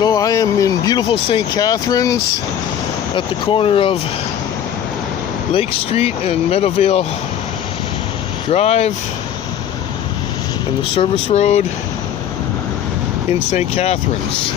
So I am in beautiful St. Catharines at the corner of Lake Street and Meadowvale Drive and the service road in St. Catharines.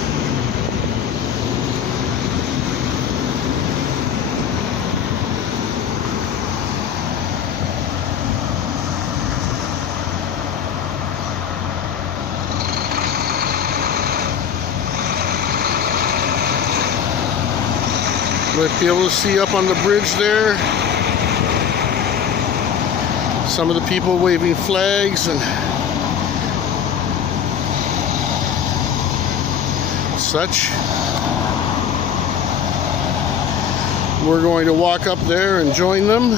You might be able to see up on the bridge there some of the people waving flags and such. We're going to walk up there and join them.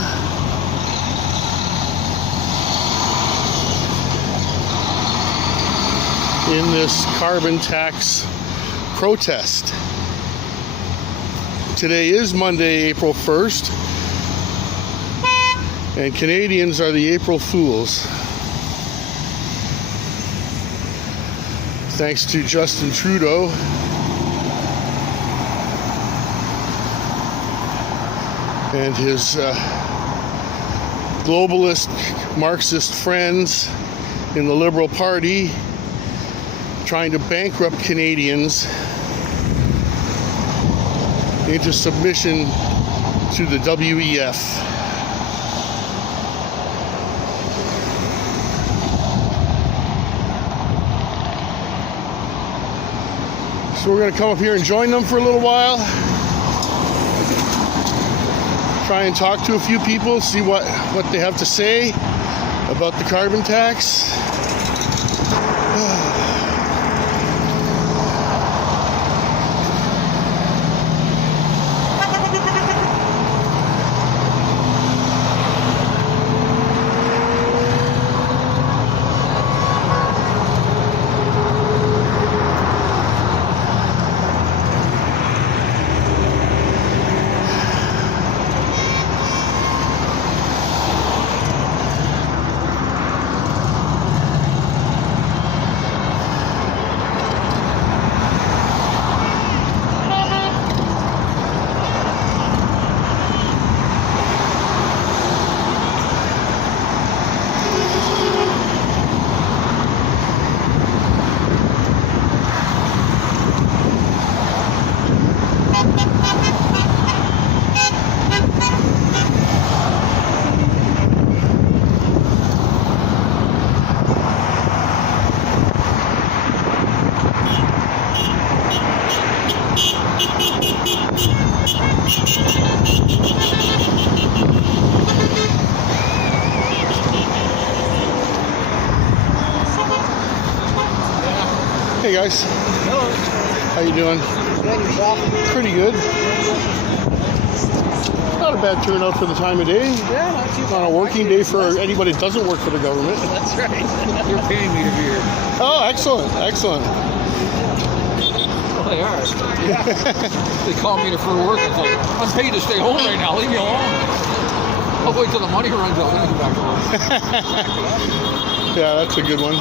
In this carbon tax protest. Today is Monday, April 1st, and Canadians are the April Fools. Thanks to Justin Trudeau and his globalist Marxist friends in the Liberal Party trying to bankrupt Canadians into submission to the WEF. So we're going to come up here and join them for a little while. Try and talk to a few people, see what they have to say about the carbon tax. Hey guys. Hello. How you doing? Good, yourself? Pretty good. Not a bad turnout for the time of day. Yeah, not too bad. On a working day for anybody that doesn't work for the government. That's right. They're paying me to be here. Oh, excellent, excellent. Well, they are. Yeah. They called me for work. I was like, I'm paid to stay home right now. Leave me alone. I'll wait till the money runs out, then I go back to work. Yeah, that's a good one.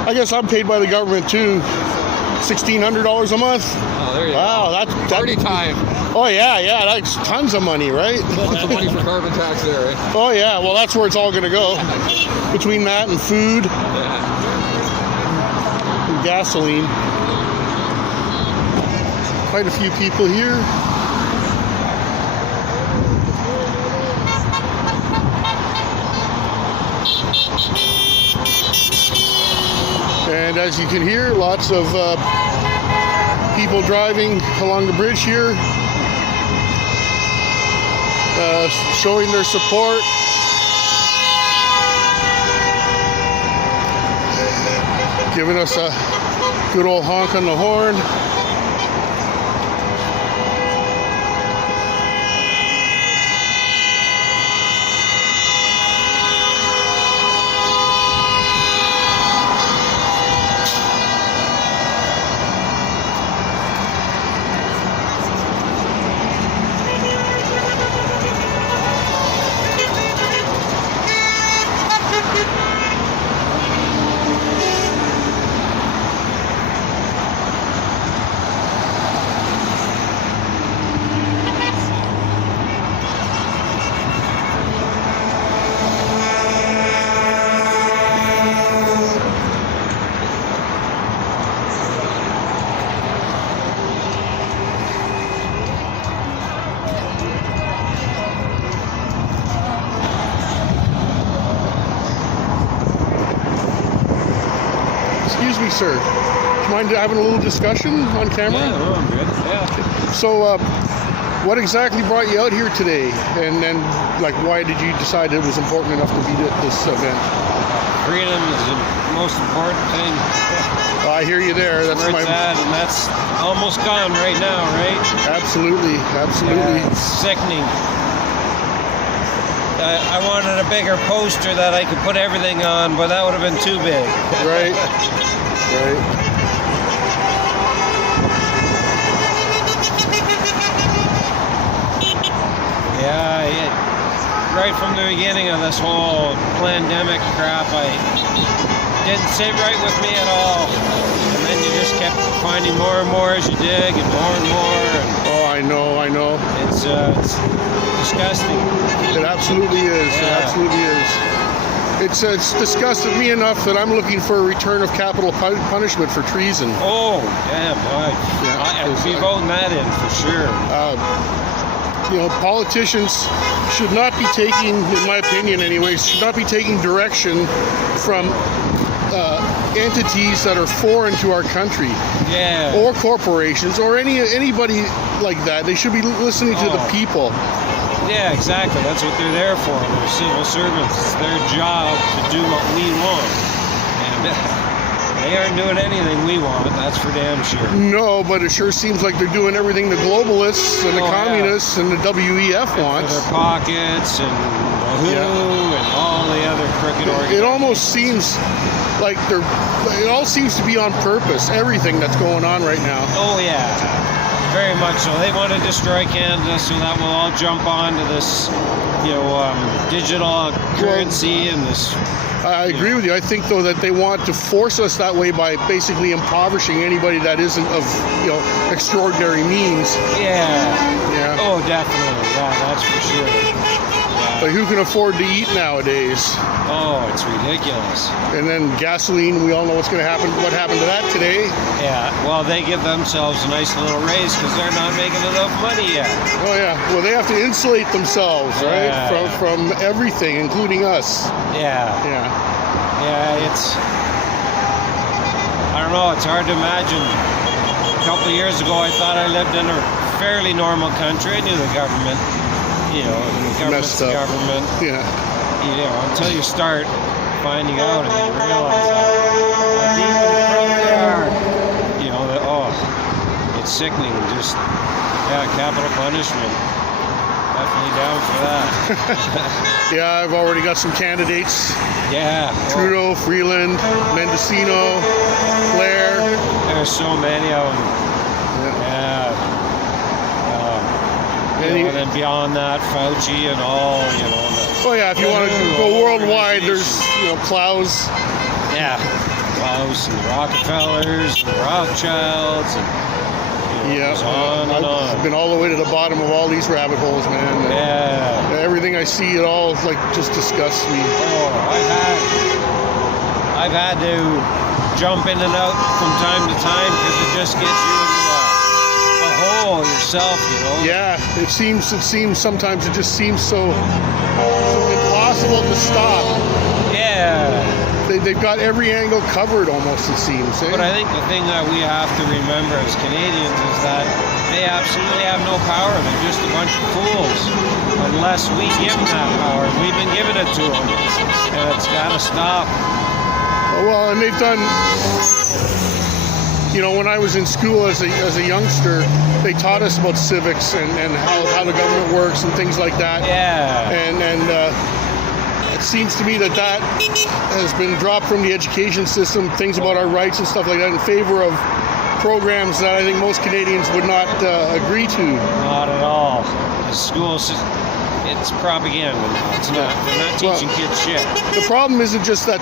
I guess I'm paid by the government too. $1,600 a month. Oh, there you Wow, go. that's Party time. Oh yeah, that's tons of money, right? Lots of money for carbon tax there, eh? Oh yeah, well that's where it's all going to go. Between that and food Yeah. and gasoline. Quite a few people here. And as you can hear, lots of people driving along the bridge here, showing their support. Giving us a good old honk on the horn. me, sir. Do you mind having a little discussion on camera? Yeah, no, I'm good. Yeah. So, what exactly brought you out here today? And then, like, why did you decide it was important enough to be at this event? Freedom is the most important thing. I hear you there. That's Where it's at, and that's almost gone right now, right? Absolutely, absolutely. Yeah, it's sickening. I wanted a bigger poster that I could put everything on, but that would have been too big. Right, right. Yeah, right from the beginning of this whole pandemic crap, I didn't sit right with me at all. And then you just kept finding more and more as you dig, and more and more. And Oh, I know. it's disgusting. It absolutely is. It Yeah. absolutely is. It's disgusted me enough that I'm looking for a return of capital punishment for treason. Oh, damn! Yeah, I'd be voting that in for sure. Politicians should not be taking, in my opinion anyways, should not be taking direction from entities that are foreign to our country, Yeah. or corporations, or anybody like that. They should be listening to the people. Yeah, exactly. That's what they're there for. They're civil servants. It's their job to do what we want. And they aren't doing anything we want, that's for damn sure. No, but it sure seems like they're doing everything the globalists and the Oh, yeah. communists and the WEF For wants. their pockets and WHO and all the other crooked It organizations. almost seems like it all seems to be on purpose, everything that's going on right now. Oh, yeah. Very much so. They want to destroy Canada so that we'll all jump onto this, digital currency and this. I agree with you. I think, though, that they want to force us that way by basically impoverishing anybody that isn't of, extraordinary means. Yeah. Yeah. Oh, definitely. Yeah, that's for sure. Yeah. But who can afford to eat nowadays? Oh, it's ridiculous. And then gasoline, we all know what's going to happen. What happened to that today? Yeah. Well, they give themselves a nice little raise because they're not making enough money yet. Oh, yeah. Well, they have to insulate themselves, right? Yeah. From everything, including us. Yeah. Yeah. Yeah, I don't know, it's hard to imagine. A couple of years ago, I thought I lived in a fairly normal country. I knew the government, the government's Messed up. the government. Yeah. Until you start finding out and you realize that even from there, it's sickening. Just, capital punishment. Definitely down for that. Yeah, I've already got some candidates. Yeah. Trudeau, Freeland, Mendocino, Blair. There's so many of them. Yeah. Yeah. And then beyond that, Fauci and all, Oh yeah, if you want to go worldwide, there's Klaus. Yeah. Klaus and the Rockefellers and the Rothschilds and Yeah, goes on and I've on. been all the way to the bottom of all these rabbit holes, man. Yeah. Everything I see, it all just disgusts me. Oh, I've had to jump in and out from time to time because it just gets you into a hole yourself, Yeah, it seems sometimes it just seems so impossible to stop. Yeah. They've got every angle covered almost, it seems. Eh? But I think the thing that we have to remember as Canadians is that they absolutely have no power. They're just a bunch of fools unless we give them that power. We've been giving it to them, and it's got to stop. Well, and they've done. When I was in school as a youngster, they taught us about civics and how the government works and things like that. Yeah. And it seems to me that has been dropped from the education system, things about our rights and stuff like that, in favor of programs that I think most Canadians would not agree to. Not at all. The schools, it's propaganda. It's not. They're not teaching kids shit. The problem isn't just that.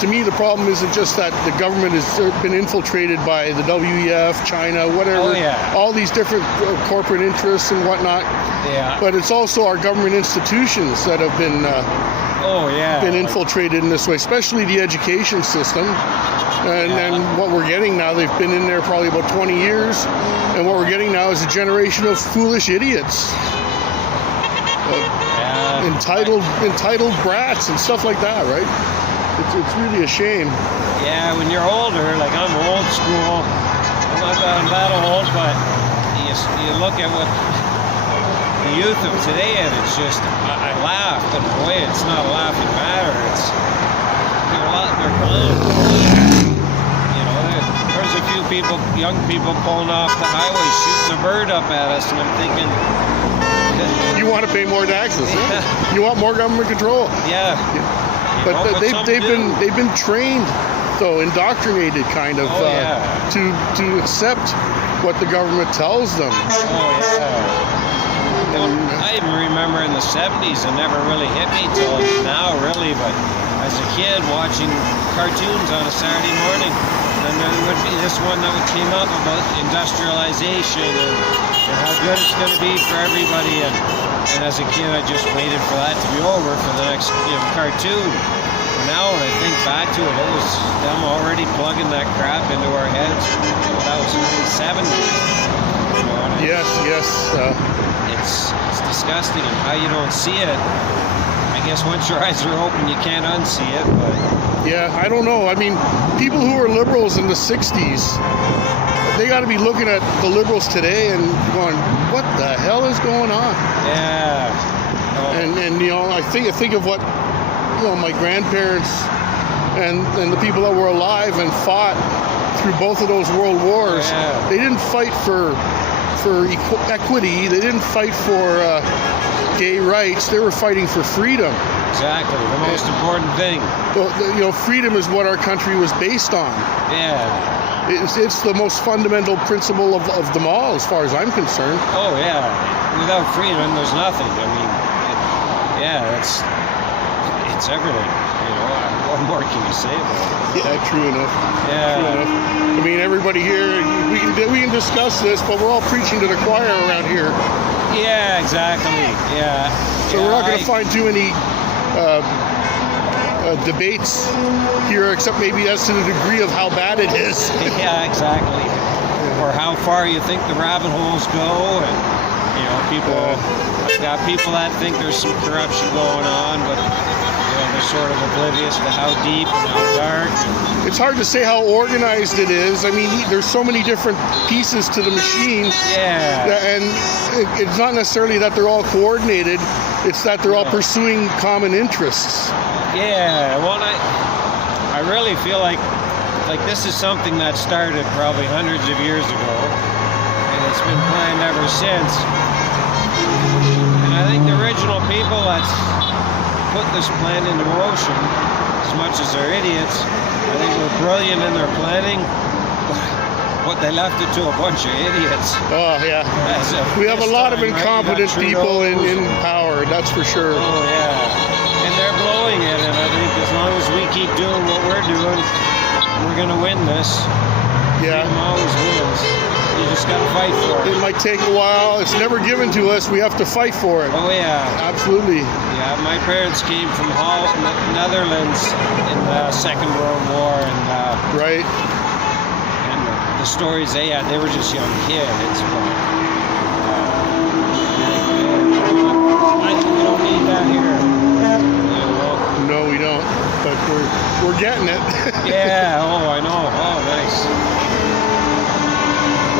To me, the problem isn't just that the government has been infiltrated by the WEF, China, whatever. Oh, yeah. All these different corporate interests and whatnot. Yeah. But it's also our government institutions that have been infiltrated in this way, especially the education system. And what we're getting now, they've been in there probably about 20 years, and what we're getting now is a generation of foolish idiots. Entitled brats and stuff like that, right? It's really a shame. Yeah, when you're older, like I'm old school. I'm not that old, but you look at what the youth of today, and it's just I laugh, but boy, it's not a laughing matter. It's they're blind. You know, there's a few people, young people, pulling off the highway, shooting a bird up at us, and I'm thinking, You want to pay more taxes? Huh? You want more government control? yeah. But they've been trained, though, indoctrinated kind of to accept what the government tells them. Oh yeah. I even remember in the 70s, it never really hit me till now, really. But as a kid, watching cartoons on a Saturday morning, and there would be this one that came up about industrialization and how good it's going to be for everybody. And as a kid, I just waited for that to be over for the next cartoon. And now when I think back to it, it was them already plugging that crap into our heads. That was in the 70s. You know, Yes. it's disgusting, and how you don't see it. I guess once your eyes are open, you can't unsee it. But Yeah, I don't know. I mean, people who were liberals in the 60s, they got to be looking at the liberals today and going, what the hell is going on? yeah, And you know, I think of what, you know, my grandparents and the people that were alive and fought through both of those world wars. Yeah. They didn't fight for equity. They didn't fight for gay rights. They were fighting for freedom. exactly, the most important thing. You know, freedom is what our country was based on. Yeah. It's the most fundamental principle of them all, as far as I'm concerned. Oh yeah. Without freedom, there's nothing. I mean, it's everything. You know, what more can you say about it? Yeah, true enough. Yeah. True enough. I mean, everybody here, we can discuss this, but we're all preaching to the choir around here. Yeah, exactly. Yeah. So we're not going to find too many debates here, except maybe as to the degree of how bad it is. Yeah, exactly. Or how far you think the rabbit holes go, and you know, I've got people that think there's some corruption going on, but you know, they're sort of oblivious to how deep and how dark. It's hard to say how organized it is. I mean, there's so many different pieces to the machine. Yeah. And it's not necessarily that they're all coordinated. It's that they're all pursuing common interests. Yeah. Well, I really feel like this is something that started probably hundreds of years ago, and it's been planned ever since. And I think the original people that put this plan into motion, as much as they're idiots, I think were brilliant in their planning, but they left it to a bunch of idiots. Oh, yeah. We have a lot of incompetent people in power, that's for sure. Oh, yeah. And they're blowing it, and I think as long as we keep doing what we're doing, we're going to win this. Yeah. Freedom always wins. You just got to fight for it. It might take a while. It's never given to us. We have to fight for it. Oh, yeah. Absolutely. Yeah, my parents came from Netherlands in the Second World War, and Right. the stories they had, they were just young kids. But, I think we don't need that here. You know? No, we don't. But we're getting it. Yeah. Oh, I know. Oh, nice.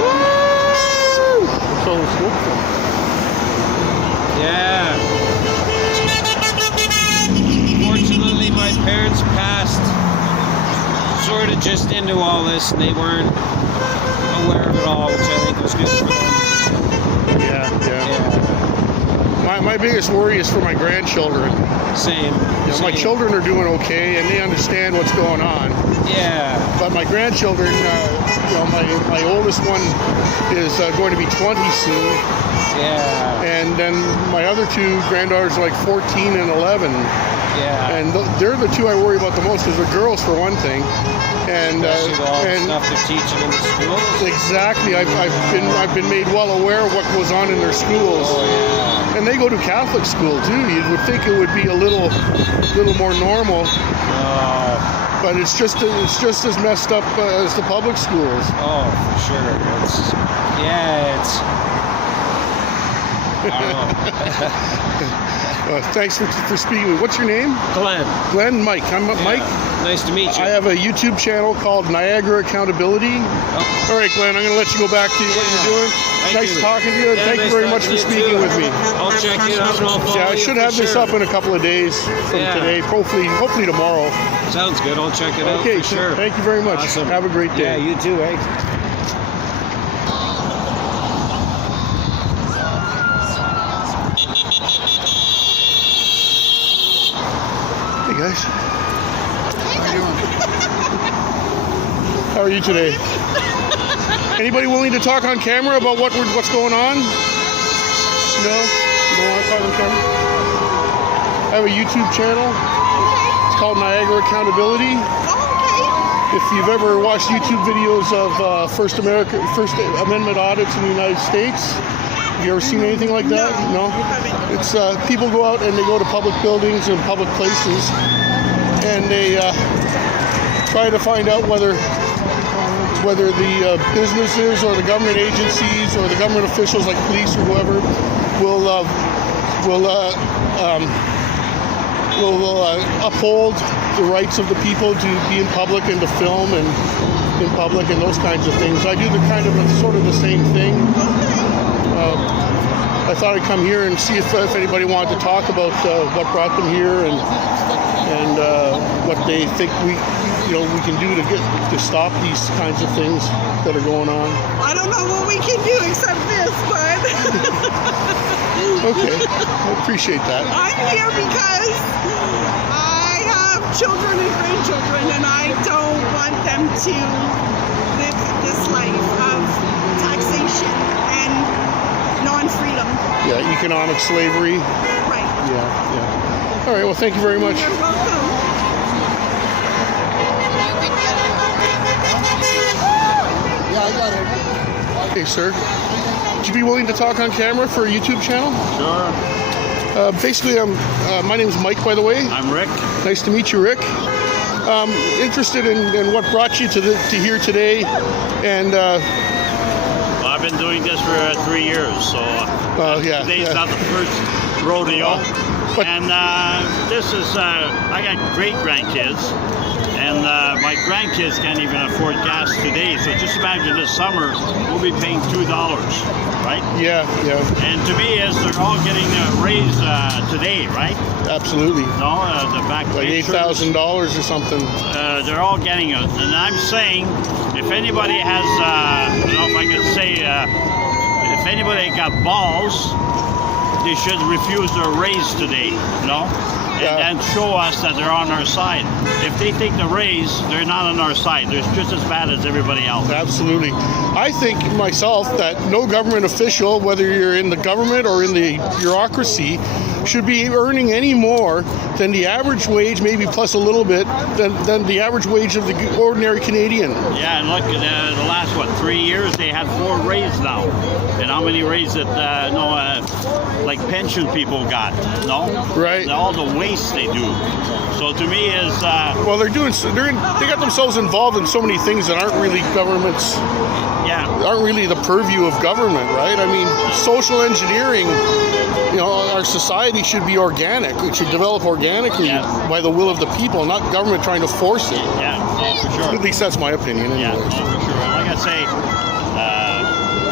Woo! So smoke from. Yeah. Fortunately, my parents passed sort of just into all this, and they weren't aware of it all, which I think was good for them. Yeah. Yeah. My biggest worry is for my grandchildren. Same. You know, my children are doing okay, and they understand what's going on. Yeah. But my grandchildren, you know, my oldest one is going to be 20 soon. Yeah. And then my other two granddaughters are like 14 and 11. Yeah. And they're the two I worry about the most, because they're girls for one thing. And Especially all the stuff they're teaching in the schools. Exactly. I've been made well aware of what goes on in their schools. Oh, yeah. And they go to Catholic school too. You would think it would be a little more normal. But it's just as messed up as the public schools. Oh, for sure. Thanks for speaking. What's your name? Glenn. Glenn. Mike. I'm Mike. Nice to meet you. I have a YouTube channel called Niagara Accountability. All right, Glenn, I'm going to let you go back to what you're doing. Nice talking to you, and thank you very much for speaking with me. I'll check it out and I'll follow Yeah, I should have this up in a couple of days from today, hopefully tomorrow. Sounds good. I'll check it out Okay, for sure. Thank you very much. Awesome. Have a great day. Yeah, you too, eh? Hey guys. How are you today? Anybody willing to talk on camera about what's going on? No? You don't want to talk on camera? I have a YouTube channel. It's called Niagara Accountability. If you've ever watched YouTube videos of First Amendment audits in the United States, have you ever seen anything like that? No? It's people go out and they go to public buildings and public places and they try to find out whether the businesses or the government agencies or the government officials like police or whoever will uphold the rights of the people to be in public and to film and in public and those kinds of things. I do sort of the same thing. I thought I'd come here and see if anybody wanted to talk about what brought them here and what they think we can do to stop these kinds of things that are going on. I don't know what we can do except this, but okay, I appreciate that. I'm here because I have children and grandchildren, and I don't want them to live this life of taxation and non-freedom. Yeah, economic slavery. Right. Yeah. All right, well, thank you very much. You're welcome. Hey, sir. Would you be willing to talk on camera for a YouTube channel? Sure. Basically, my name is Mike, by the way. I'm Rick. Nice to meet you, Rick. Interested in what brought you to here today, and Well, I've been doing this for 3 years, so today's not the first rodeo. And this is, I got great grandkids, and my grandkids can't even afford gas today. So just imagine this summer, we'll be paying $2, right? Yeah. And to me, they're all getting a raise today, right? Absolutely. No, the back like $8,000 or something. They're all getting it, and I'm saying, if anybody has, I don't know if I can say, if anybody got balls, they should refuse their raise today, and show us that they're on our side. If they take the raise, they're not on our side. They're just as bad as everybody else. Absolutely. I think myself that no government official, whether you're in the government or in the bureaucracy, should be earning any more than the average wage, maybe plus a little bit, than the average wage of the ordinary Canadian. Yeah, and look, the last, 3 years, they had 4 raises now. And how many raises that, like pension people got, Right. And all the waste they do. So to me is... well, they got themselves involved in so many things that aren't really governments... Yeah. Aren't really the purview of government, right? I mean, social engineering, our society should be organic. It should develop organically by the will of the people, not government trying to force it. Yeah, for sure. At least that's my opinion. Anyway. Yeah, for sure. Like I say,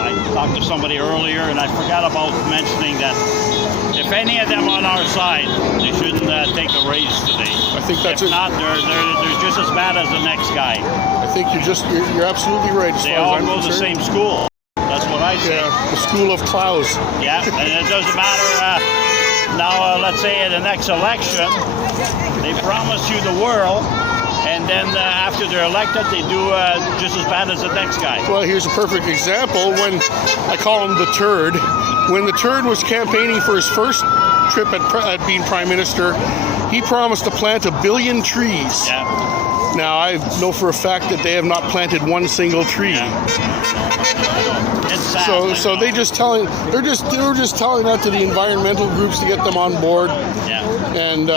I talked to somebody earlier, and I forgot about mentioning that if any of them on our side, they shouldn't take a raise today. I think that's if not, they're just as bad as the next guy. I think you're absolutely right. They all go to the same school. That's what I say. Yeah, the school of Klaus. Yeah, and it doesn't matter. Now, let's say in the next election, they promise you the world, and then after they're elected, they do just as bad as the next guy. Well, here's a perfect example. When I call him the Turd, when the Turd was campaigning for his first trip at being Prime Minister, he promised to plant 1 billion trees. Yeah. Now, I know for a fact that they have not planted one single tree. Yeah. It's sad, so they're just telling that to the environmental groups to get them on board. Yeah. And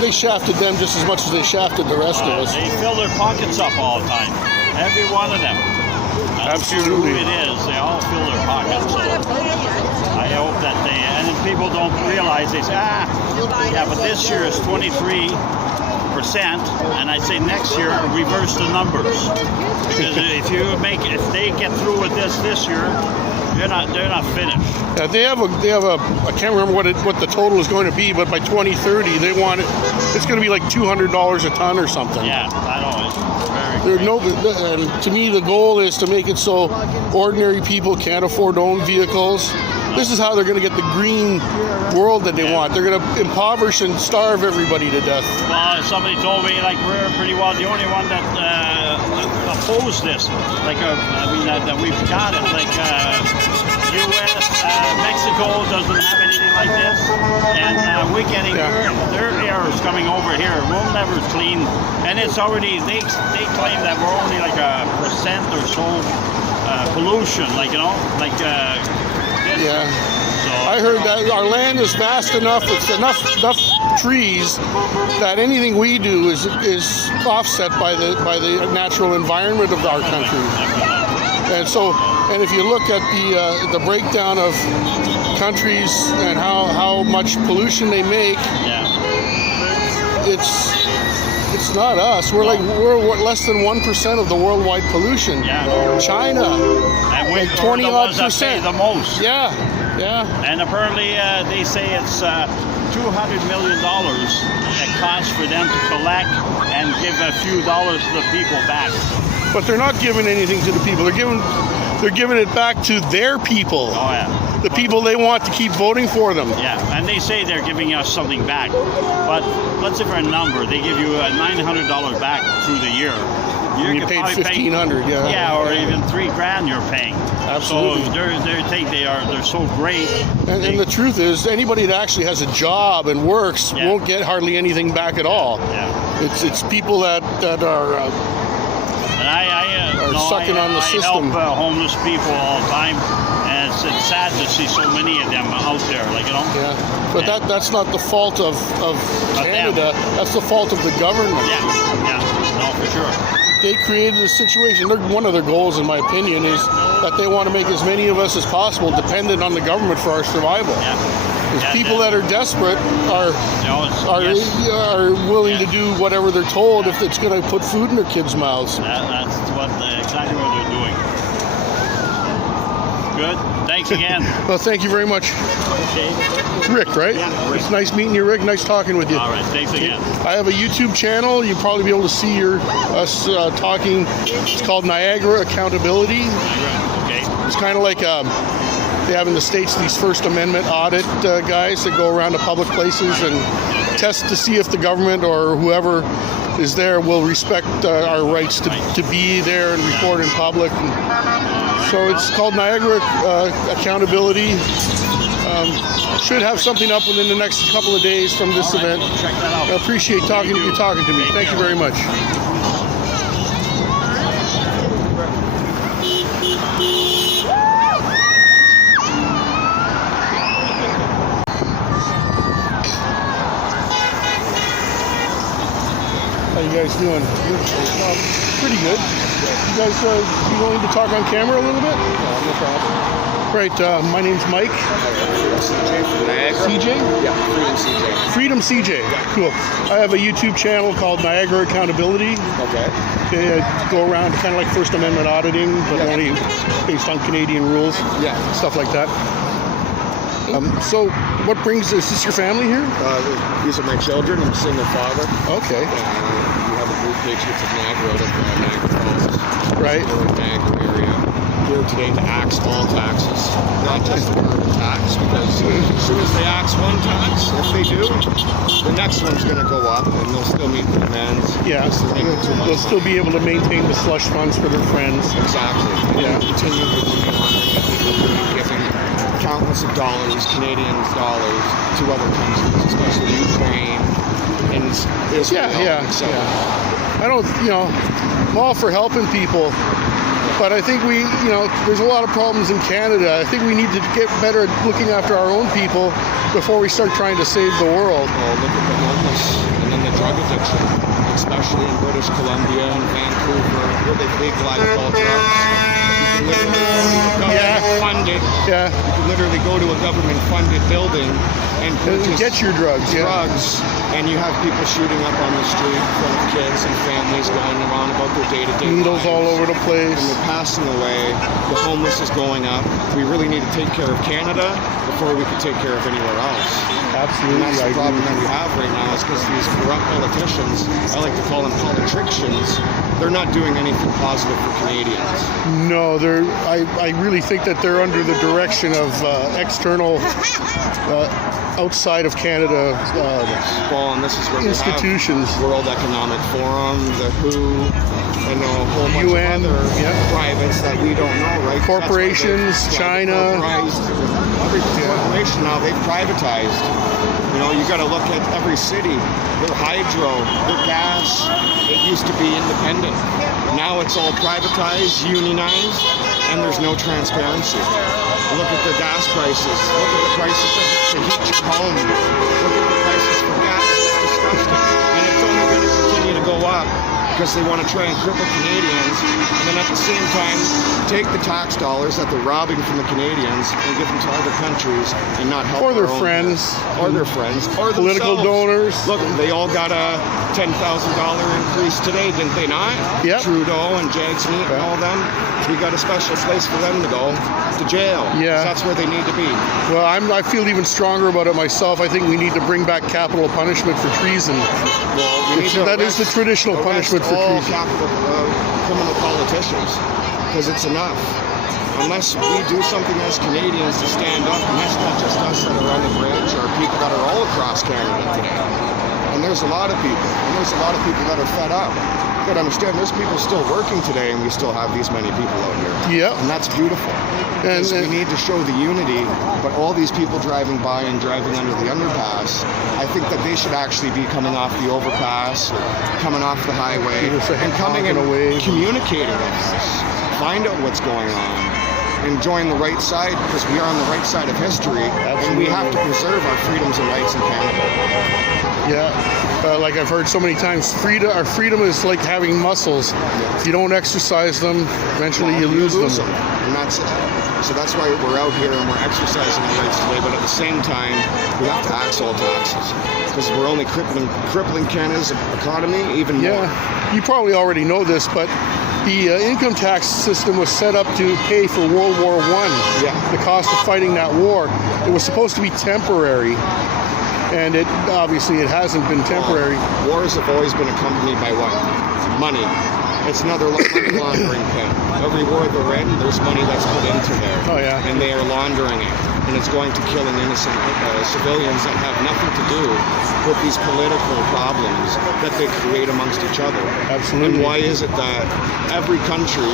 they shafted them just as much as they shafted the rest of us. They fill their pockets up all the time. Every one of them. Absolutely. Who it is, they all fill their pockets. So I hope that they, and if people don't realize, they say, yeah, but this year is 23%, and I say next year reverse the numbers, because if they get through with this year, they're not finished. Yeah, they have a I can't remember what the total is going to be, but by 2030 they want it. It's going to be like $200 a ton or something. Yeah, I know. It's There very no, and to me, the goal is to make it so ordinary people can't afford to own vehicles. This is how they're going to get the green world that they want. They're going to impoverish and starve everybody to death. Well, somebody told me, like, we're pretty well the only one that opposed this. Like, that we've got it. Like, U.S., Mexico doesn't have anything like this, and we're getting their air is coming over here. We'll never clean, and it's already they claim that we're only like 1% or so pollution. Like Yeah. So, I heard that our land is vast enough, it's enough trees that anything we do is offset by the natural environment of our country. And so, and if you look at the breakdown of countries and how much pollution they make, it's not us. We're less than 1% of the worldwide pollution. China, and like 20-odd%. The most. Yeah. And apparently they say it's $200 million it costs for them to collect and give a few dollars to the people back. But they're not giving anything to the people. They're giving it back to their people. Oh yeah. The people they want to keep voting for them. Yeah, and they say they're giving us something back. But let's say for a number, they give you a $900 back through the year. You paid $1,500, Yeah, or even $3,000 you're paying. Absolutely. So they think they're so great. And the truth is, anybody that actually has a job and works won't get hardly anything back at all. Yeah. It's people that are sucking on the system. I help homeless people all the time, and it's sad to see so many of them out there. Yeah, but that's not the fault of Canada. That's the fault of the government. Yeah, no, for sure. They created a situation. One of their goals, in my opinion, is that they want to make as many of us as possible dependent on the government for our survival. Because people that are desperate are willing to do whatever they're told if it's going to put food in their kids' mouths. That's exactly what they're doing. Good. Thanks again. Well, thank you very much. Okay. Rick, right? Yeah, Rick. It's nice meeting you, Rick. Nice talking with you. All right. Thanks again. I have a YouTube channel. You'll probably be able to see us talking. It's called Niagara Accountability. Okay. It's kind of like they have in the States these First Amendment audit guys that go around to public places and test to see if the government or whoever is there will respect our rights to be there and record in public. So it's called Niagara Accountability. Should have something up within the next couple of days from this event. Check that out. I appreciate talking to me. Thank you very much. How you guys doing? Pretty good. You guys be willing to talk on camera a little bit? No problem. Right, my name's Mike. CJ? Yeah, Freedom Freedom CJ. CJ. Cool. I have a YouTube channel called Niagara Accountability. Okay. Okay, I go around kind of like First Amendment auditing, but only based on Canadian rules. Yeah. Stuff like that. So, what brings this? Is this your family here? These are my children. I'm a single father. Okay. We have a group Patriots of Niagara out of Niagara Falls. Right. We're in the Niagara area. Here today to axe all taxes, not just the carbon tax, because as soon as they axe one tax, if they do, the next one's going to go up, and they'll still meet the demands. Yeah. They'll still be able to maintain the slush funds for their friends. Exactly. Yeah. Continue the money laundering that they've been doing, giving countless of dollars, Canadian dollars, to other countries, especially Ukraine and Israel. Yeah. I don't, I'm all for helping people, but I think there's a lot of problems in Canada. I think we need to get better at looking after our own people before we start trying to save the world. Oh, look at the homeless and then the drug addiction, especially in British Columbia and Vancouver, where they've legalized all drugs. can literally government-funded. Yeah. You can literally go to a government-funded building and purchase Get your drugs. Yeah. drugs, and you have people shooting up on the street in front of kids and families going around about their day-to-day Needles lives. all over the place. And they're passing away. The homeless is going up. We really need to take care of Canada before we can take care of anywhere else. Absolutely. And that's I the problem agree. that we have right now is because these corrupt politicians, I like to call them politicians, they're not doing anything positive for Canadians. No, I really think that they're under the direction of external, outside of Canada Well, and this is where institutions. we have World Economic Forum, the WHO, and a whole bunch UN, of other yeah. privates that we don't know, right? Corporations, China. Every corporation now, they've privatized. You know, you got to look at every city. Their hydro, their gas, it used to be independent. Now it's all privatized, unionized, and there's no transparency. Look at the gas prices. Look at the prices to heat your home. Look at the prices for gas. It's disgusting. And it's only going to continue to go up because they want to try and cripple Canadians, and then at the same time take the tax dollars that they're robbing from the Canadians and give them to other countries and not help Or their our own friends. people. Or their friends, or Political themselves. donors. Look, they all got a $10,000 increase today, didn't they not? Yep. Trudeau and Jags Meat and all them. We got a special place for them to go to jail. Yeah. 'Cause that's where they need to be. Well, I feel even stronger about it myself. I think we need to bring back capital punishment for treason. Well, we need to That is the traditional arrest punishment for all treason. capital criminal politicians, because it's enough. Unless we do something as Canadians to stand up, and that's not just us that are on the bridge or people that are all across Canada today. And there's a lot of people, that are fed up. You gotta understand, there's people still working today, and we still have these many people out here. Yep. And that's beautiful. Because we need to show the unity, but all these people driving by and driving under the underpass, I think that they should actually be coming off the overpass, or coming off the highway, and coming and communicating with us. Find out what's going on, and join the right side, because we are on the right side of history, and we have to preserve our freedoms and rights in Canada. Yeah, like I've heard so many times, our freedom is like having muscles. If you don't exercise them, eventually you lose them. And that's it. So that's why we're out here and we're exercising our rights today, but at the same time, we have to axe all taxes, because we're only crippling Canada's economy even more. Yeah, you probably already know this, but the income tax system was set up to pay for World War I. Yeah. The cost of fighting that war. It was supposed to be temporary, and it hasn't been temporary. Wars have always been accompanied by what? Money. It's another money laundering pin. Every war they're in, there's money that's put into there. Oh, yeah. And they are laundering it. And it's going to killing innocent civilians that have nothing to do with these political problems that they create amongst each other. Absolutely. And why is it that every country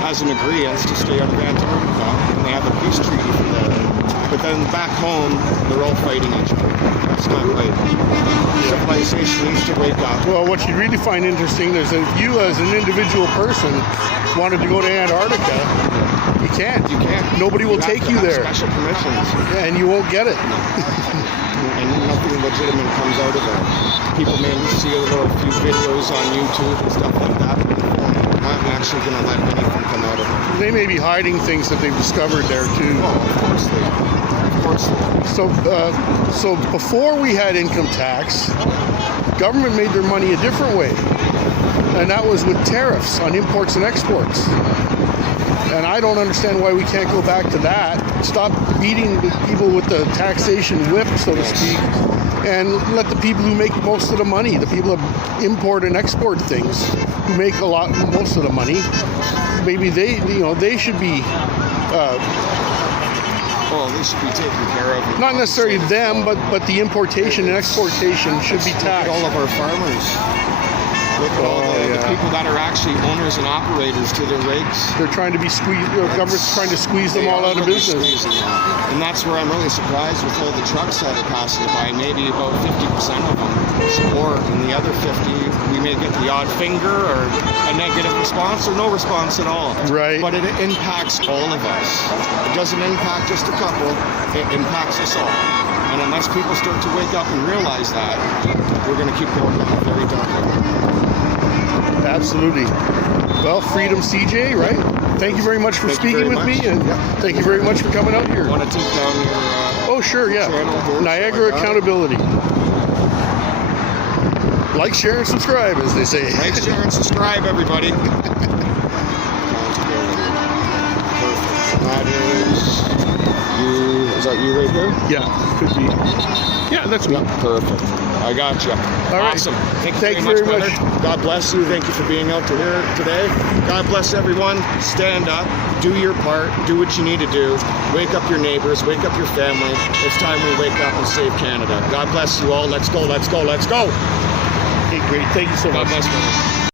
has an agreement to stay under Antarctica, and they have a peace treaty for that, but then back home, they're all fighting each other? That's not right. Civilization needs to wake up. Well, what you really find interesting is that if you as an individual person wanted to go to Antarctica, you can't. You can't. Nobody will have take to you have there. Special permissions. And you won't get it. And nothing legitimate comes out of it. People may see a few videos on YouTube and stuff like that, but they're not actually going to let anything come out of it. They may be hiding things that they've discovered there too. Well, of course they are. Of course they are. So before we had income tax, government made their money a different way, and that was with tariffs on imports and exports. And I don't understand why we can't go back to that. Stop beating the people with the taxation whip, so to speak, and let the people who make most of the money, the people that import and export things, who make most of the money, maybe they should be. Well, they should be taken care of. Not necessarily them, but the importation and exportation should be Look taxed. at all of our farmers. Look at all the people that are actually owners and operators to their rigs. They're trying to be squeezed. Government's trying to squeeze them They all are out of really business. squeezing them. And that's where I'm really surprised with all the trucks that are passing by. Maybe about 50% of them support, and the other 50, we may get the odd finger or a negative response or no response at all. Right. But it impacts all of us. It doesn't impact just a couple. It impacts us all. And unless people start to wake up and realize that, we're going to keep going down a very dark road. Absolutely. Well, freedom, CJ, right? Thank you very much for Thank you speaking very with much. me, and Yeah. thank you very much for coming out here. Want to take down your Oh, sure, yeah. channel here, Niagara so I got it. Accountability. Like, share, and subscribe, as they say. Like, share, and subscribe, everybody. Perfect. That is you. Is that you right here? Yeah, could be. Yeah, that's me. Yeah, perfect. I got you. All right. Awesome. Thank you Thank very you much, very brother. much. God bless you. Thank you for being out to here today. God bless everyone. Stand up. Do your part. Do what you need to do. Wake up your neighbors. Wake up your family. It's time we wake up and save Canada. God bless you all. Let's go. Let's go. Let's go. Okay, great. Thank you so God much. bless, brother.